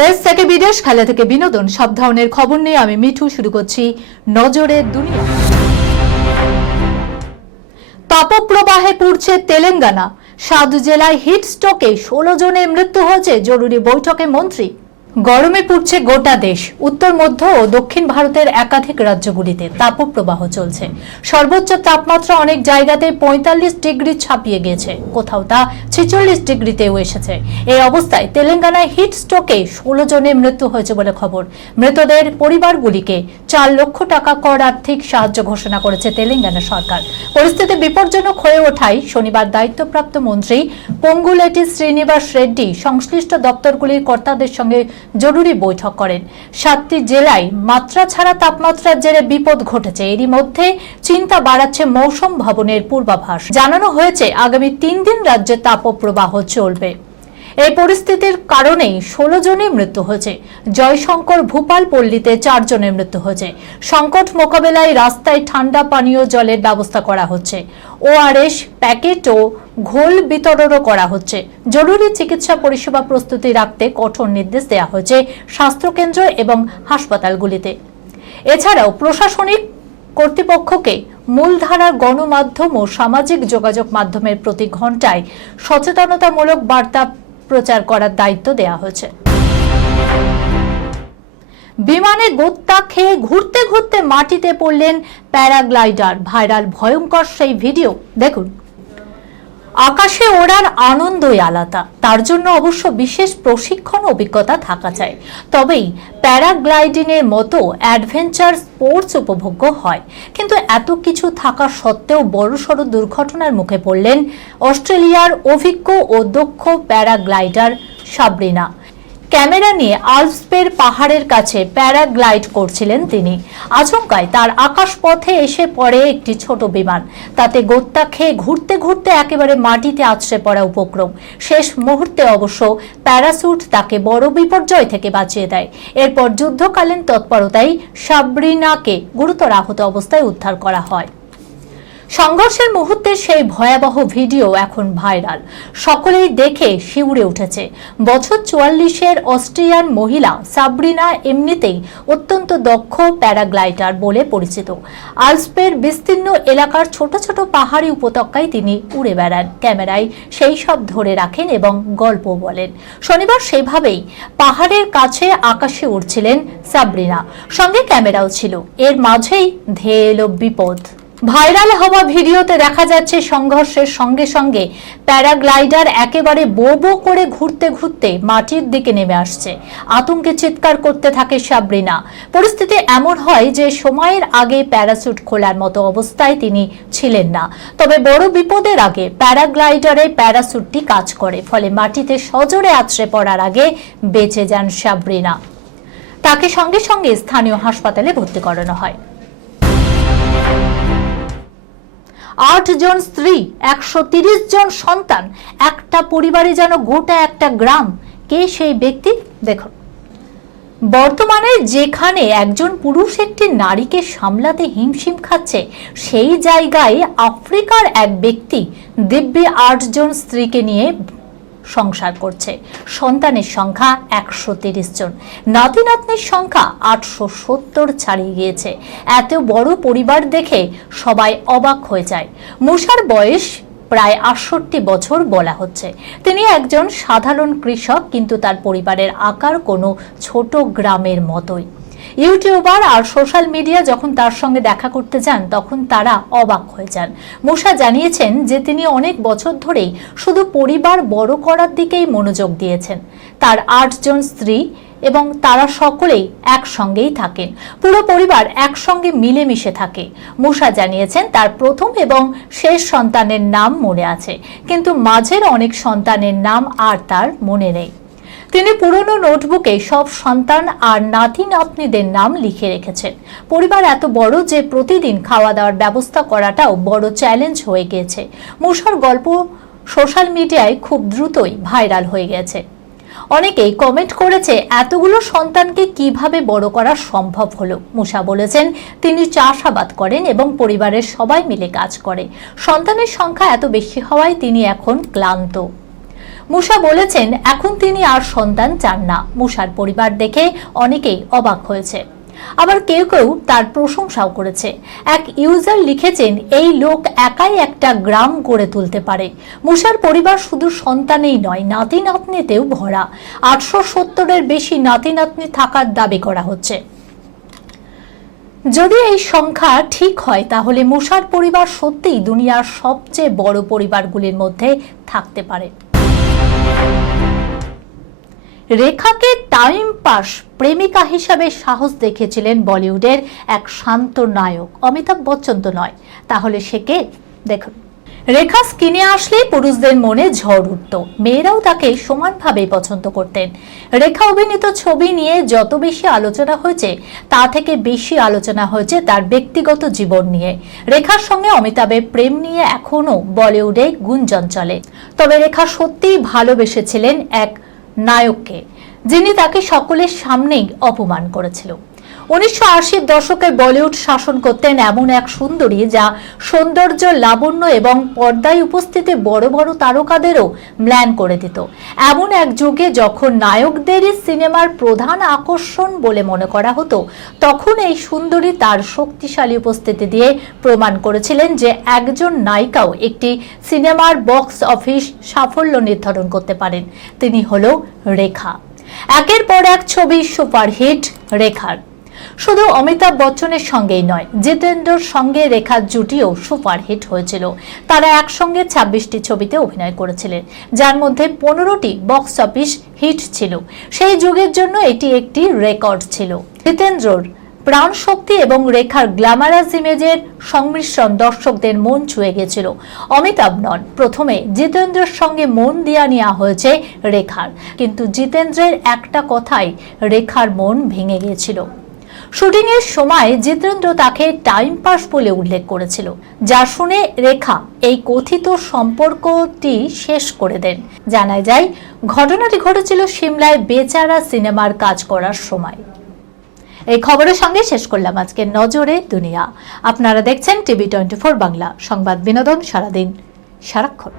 দেশ থেকে বিদেশ, খেলা থেকে বিনোদন, সব ধরনের খবর নিয়ে আমি মিঠু শুরু করছি নজরের দুনিয়া। তাপপ্রবাহে পুড়ছে তেলেঙ্গানা। 7 জেলায় হিট স্ট্রোকে 16 জনের মৃত্যু হয়েছে। জরুরি বৈঠকে মন্ত্রী। গরমে পুড়ছে গোটা দেশ। উত্তর মধ্য ও দক্ষিণ ভারতের একাধিক রাজ্যগুলিতে তাপপ্রবাহ চলছে। সর্বোচ্চ তাপমাত্রা অনেক জায়গাতে 45 ডিগ্রি ছাপিয়ে গিয়েছে, কোথাও তা 46 ডিগ্রিতেও এসেছে। এই অবস্থায় তেলেঙ্গানায় হিট স্ট্রোকে 16 জনের মৃত্যু হয়েছে বলে খবর। মৃতদের পরিবারগুলিকে 4 লক্ষ টাকা কর আর্থিক সাহায্য ঘোষণা করেছে তেলেঙ্গানা সরকার। পরিস্থিতি বিপজ্জনক হয়ে ওঠায় শনিবার দায়িত্বপ্রাপ্ত মন্ত্রী পঙ্গুলেটি শ্রীনিবাস রেড্ডি সংশ্লিষ্ট দপ্তরগুলির কর্তাদের সঙ্গে জরুরি বৈঠক করেন। 7টি জেলায় মাত্রা ছাড়া তাপমাত্রার জেরে বিপদ ঘটেছে। এরই মধ্যে চিন্তা বাড়াচ্ছে মৌসুম ভবনের পূর্বাভাস। জানানো হয়েছে আগামী 3 দিন রাজ্যে তাপপ্রবাহ চলবে। এই পরিস্থিতির কারণেই 16 জনের মৃত্যু হয়েছে। জয়শঙ্কর ভূপাল পল্লীতে 4 জনের মৃত্যু হয়েছে। সংকট মোকাবেলায় রাস্তায় ঠান্ডা পানীয় জলের ব্যবস্থা করা হচ্ছে। ওআরএস প্যাকেট ও ঘোল বিতরণও করা হচ্ছে। জরুরি চিকিৎসা পরিষেবা প্রস্তুতি রাখতে কঠোর নির্দেশ দেওয়া হয়েছে স্বাস্থ্যকেন্দ্র এবং হাসপাতালগুলিতে। এছাড়াও প্রশাসনিক কর্তৃপক্ষকে মূলধারার গণমাধ্যম ও সামাজিক যোগাযোগ মাধ্যমের প্রতি ঘণ্টায় সচেতনতামূলক বার্তা প্রচার করার দায়িত্ব দেওয়া হয়েছে। বিমানে গোত্তা খেয়ে ঘুরতে ঘুরতে মাটিতে পড়লেন প্যারাগ্লাইডার। ভাইরাল ভয়ঙ্কর সেই ভিডিও দেখুন। আকাশে ওড়ার আনন্দই আলাদা। তার জন্য অবশ্য বিশেষ প্রশিক্ষণ অভিজ্ঞতা থাকা চাই, তবেই প্যারাগ্লাইডিংয়ের মতো অ্যাডভেঞ্চার স্পোর্টস উপভোগ্য হয়। কিন্তু এত কিছু থাকা সত্ত্বেও বড়সড় দুর্ঘটনার মুখে পড়লেন অস্ট্রেলিয়ার অভিজ্ঞ ও দক্ষ প্যারাগ্লাইডার সাবরিনা। ক্যামেরা নিয়ে আল্পসের পাহাড়ের কাছে প্যারাগ্লাইড করছিলেন তিনি। আচমকায় তার আকাশপথে এসে পড়ে একটি ছোট বিমান। তাতে গোত্তা খেয়ে ঘুরতে ঘুরতে একেবারে মাটিতে আছড়ে পড়া উপক্রম। শেষ মুহূর্তে অবশ্য প্যারাসুট তাকে বড় বিপর্যয় থেকে বাঁচিয়ে দেয়। এরপর যুদ্ধকালীন তৎপরতায় সাবরিনাকে গুরুতর আহত অবস্থায় উদ্ধার করা হয়। সংঘর্ষের মুহূর্তে সেই ভয়াবহ ভিডিও এখন ভাইরাল। সকলেই দেখে শিউরে উঠেছে। বছর 44-এর অস্ট্রিয়ান মহিলা সাবরিনা এমনিতেই অত্যন্ত দক্ষ প্যারাগ্লাইডার বলে পরিচিত। আল্পসের বিস্তীর্ণ এলাকার ছোট ছোট পাহাড়ি উপত্যকায় তিনি উড়ে বেড়ান। ক্যামেরায় সেই সব ধরে রাখেন এবং গল্প বলেন। শনিবার সেভাবেই পাহাড়ের কাছে আকাশে উড়ছিলেন সাবরিনা, সঙ্গে ক্যামেরাও ছিল। এর মাঝেই ধেয়ে এলো বিপদ। ভাইরাল হওয়া ভিডিওতে দেখা যাচ্ছে সংঘর্ষের সঙ্গে সঙ্গে প্যারাগ্লাইডার একেবারে বো বো করে ঘুরতে ঘুরতে মাটির দিকে নেমে আসছে। আতঙ্কে চিৎকার করতে থাকে সাবরিনা। পরিস্থিতি এমন হয় যে সময়ের আগে প্যারাসুট খোলার মতো অবস্থায় তিনি ছিলেন না। তবে বড় বিপদের আগে প্যারাগ্লাইডারে প্যারাসুটটি কাজ করে, ফলে মাটিতে সজোরে আছড়ে পড়ার আগে বেঁচে যান সাবরিনা। তাকে সঙ্গে সঙ্গে স্থানীয় হাসপাতালে ভর্তি করানো হয়। 8 জন স্ত্রী, 130 জন সন্তান, একটা পরিবারে যেন গোটা একটা গ্রাম। কে সেই ব্যক্তি দেখুন। বর্তমানে যেখানে একজন পুরুষ একটি নারীকে সামলাতে হিমশিম খাচ্ছে, সেই জায়গায় আফ্রিকার এক ব্যক্তি দিব্যি 8 জন স্ত্রীকে নিয়ে সংসার করছে। সন্তানের সংখ্যা 130 জন, নাতি নাতনির সংখ্যা 870 ছাড়িয়ে গিয়েছে। এত বড় পরিবার দেখে সবাই অবাক হয়ে যায়। মুসার বয়স প্রায় 68 বছর বলা হচ্ছে। তিনি একজন সাধারণ কৃষক, কিন্তু তার পরিবারের আকার কোনো ছোট গ্রামের মতোই। ইউটিউবার আর সোশ্যাল মিডিয়া যখন তার সঙ্গে দেখা করতে যান, তখন তারা অবাক হয়ে যান। মুসা জানিয়েছেন যে তিনি অনেক বছর ধরেই শুধু পরিবার বড় করার দিকেই মনোযোগ দিয়েছেন। তার 8 জন স্ত্রী এবং তারা সকলেই একসঙ্গেই থাকেন। পুরো পরিবার একসঙ্গে মিলেমিশে থাকে। মুসা জানিয়েছেন তার প্রথম এবং শেষ সন্তানের নাম মনে আছে, কিন্তু মাঝের অনেক সন্তানের নাম আর তার মনে নেই। তিনি পুরনো নোটবুকে সব সন্তান আর নাতি নাতনিদের নাম লিখে রেখেছেন। পরিবার এত বড় যে প্রতিদিন খাওয়া দাওয়ার ব্যবস্থা করাটাও বড় চ্যালেঞ্জ হয়ে গিয়েছে। মুসার গল্প সোশ্যাল মিডিয়ায় খুব দ্রুতই ভাইরাল হয়ে গেছে। অনেকেই কমেন্ট করেছে এতগুলো সন্তানকে কিভাবে বড় করা সম্ভব হলো। মুসা বলেছেন তিনি চাষাবাদ করেন এবং পরিবারের সবাই মিলে কাজ করে। সন্তানের সংখ্যা এত বেশি হওয়ায় তিনি এখন ক্লান্ত। মুসা বলেছেন এখন তিনি আর সন্তান চান না। মুসার পরিবার দেখে অনেকেই অবাক হয়েছে, আবার কেউ কেউ তার প্রশংসাও করেছে। এক ইউজার লিখেছেন, এই লোক একাই একটা গ্রাম গড়ে তুলতে পারে। মুসার পরিবার শুধু সন্তানেই নয়, নাতি নাতনিতেও ভরা। 870-এর বেশি নাতি নাতনি থাকার দাবি করা হচ্ছে। যদি এই সংখ্যা ঠিক হয় তাহলে মুসার পরিবার সত্যিই দুনিয়ার সবচেয়ে বড় পরিবারগুলির মধ্যে থাকতে পারে। রেখাকে টাইম পাস প্রেমিকা হিসাবে সাহস দেখিয়েছিলেন বলিউডের এক শান্ত নায়ক, অমিতাভ বচ্চন তো নয়, তাহলে সে কে? দেখুন, রেখা স্ক্রিনে আসলে পুরুষদের মনে ঝড় উঠত, মেয়েরাও তাকে সমানভাবে পছন্দ করতেন। রেখা অভিনীত ছবি নিয়ে যত বেশি আলোচনা হয়েছে তা থেকে বেশি আলোচনা হয়েছে তার ব্যক্তিগত জীবন নিয়ে। রেখার সঙ্গে অমিতাভের প্রেম নিয়ে এখনো বলিউডে গুঞ্জন চলে। তবে রেখা সত্যিই ভালোবেসেছিলেন এক নায়ককে, যিনি তাকে সকলের সামনেই অপমান করেছিল। 1980-র দশকে বলিউড শাসন করতেন এমন এক সুন্দরী, যা সৌন্দর্য, লাবণ্য এবং পর্দায় উপস্থিতি বড় বড় তারকাদেরও ম্লান করে দিত। এমন এক যুগে যখন নায়কদেরই সিনেমার প্রধান আকর্ষণ বলে মনে করা হতো, তখন এই সুন্দরী তার শক্তিশালী উপস্থিতি দিয়ে প্রমাণ করেছিলেন যে একজন নায়িকাও একটি সিনেমার বক্স অফিস সাফল্য নির্ধারণ করতে পারেন। তিনি হলো রেখা। একের পর এক ছবি সুপারহিট রেখার। শুধু অমিতাভ বচ্চনের সঙ্গেই নয়, জিতেন্দ্রর সঙ্গে রেখার জুটিও সুপারহিট হয়েছিল। তারা একসঙ্গে 26টি ছবিতে অভিনয় করেছিলেন, যার মধ্যে 15টি বক্স অফিস হিট ছিল। সেই যুগের জন্য এটি একটি রেকর্ড ছিল। জিতেন্দ্রর প্রাণ শক্তি এবং রেখার গ্ল্যামারাস ইমেজের সংমিশ্রণ দর্শকদের মন ছুঁয়ে গেছিল। অমিতাভ নন, প্রথমে জিতেন্দ্রের সঙ্গে মন দেয়া নেওয়া হয়েছে রেখার, কিন্তু জিতেন্দ্রের একটা কথাই রেখার মন ভেঙে গিয়েছিল। শুটিং এর সময় জিতেন্দ্র তাকে টাইম পাস বলে উল্লেখ করেছিল, যা শুনে রেখা এই কথিত সম্পর্কটি শেষ করে দেন। জানা যায়, ঘটনাটি ঘটেছিল সিমলায় বেচারা সিনেমার কাজ করার সময়। এই খবরের সঙ্গে শেষ করলাম আজকের নজরে দুনিয়া। আপনারা দেখছেন টিভি 24 বাংলা, সংবাদ বিনোদন সারাদিন সারাক্ষণ।